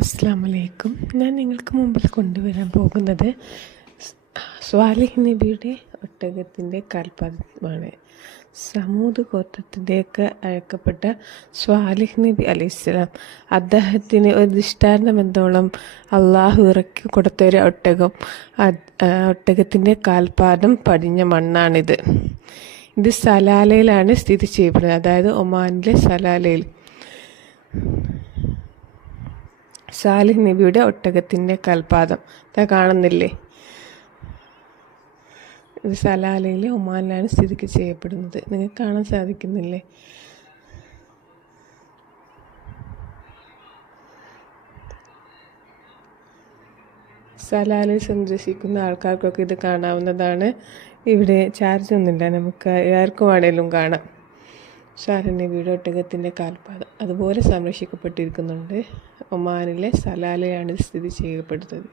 അസ്സലാമു അലൈക്കും. ഞാൻ നിങ്ങൾക്ക് മുമ്പിൽ കൊണ്ടുവരാൻ പോകുന്നത് സ്വാലിഹ് നബിയുടെ ഒട്ടകത്തിൻ്റെ കാൽപാദമാണ്. സമൂദ് ഗോത്രത്തിലേക്ക് അയക്കപ്പെട്ട സ്വാലിഹ് നബി അലൈഹിസ്സലാം അദ്ദേഹത്തിന് ഒരു ദൃഷ്ടാന്തമെന്തോളം അള്ളാഹു ഇറക്കി കൊടുത്തൊരു ഒട്ടകത്തിൻ്റെ കാൽപാദം പടിഞ്ഞ മണ്ണാണിത്. ഇത് സലാലയിലാണ് സ്ഥിതി ചെയ്യപ്പെടുന്നത്, അതായത് ഒമാനിലെ സലാലയിൽ. സാലിഹ് നബിയുടെ ഒട്ടകത്തിൻ്റെ കാൽപാദം കാണുന്നില്ലേ? ഇത് സലാലയിലെ ഒമാനിലാണ് സ്ഥിതി ചെയ്യപ്പെടുന്നത്. നിങ്ങൾക്ക് കാണാൻ സാധിക്കുന്നില്ലേ? സലാലയിൽ സന്ദർശിക്കുന്ന ആൾക്കാർക്കൊക്കെ ഇത് കാണാവുന്നതാണ്. ഇവിടെ ചാർജ് ഒന്നുമില്ല, നമുക്ക് ആർക്കും വേണേലും കാണാം. സാലിഹ് നബിയുടെ ഒട്ടകത്തിൻ്റെ കാൽപാദം അതുപോലെ സംരക്ഷിക്കപ്പെട്ടിരിക്കുന്നുണ്ട്. ഒമാനിലെ സലാലയാണ് സ്ഥിതി ചെയ്യപ്പെടുന്നത്.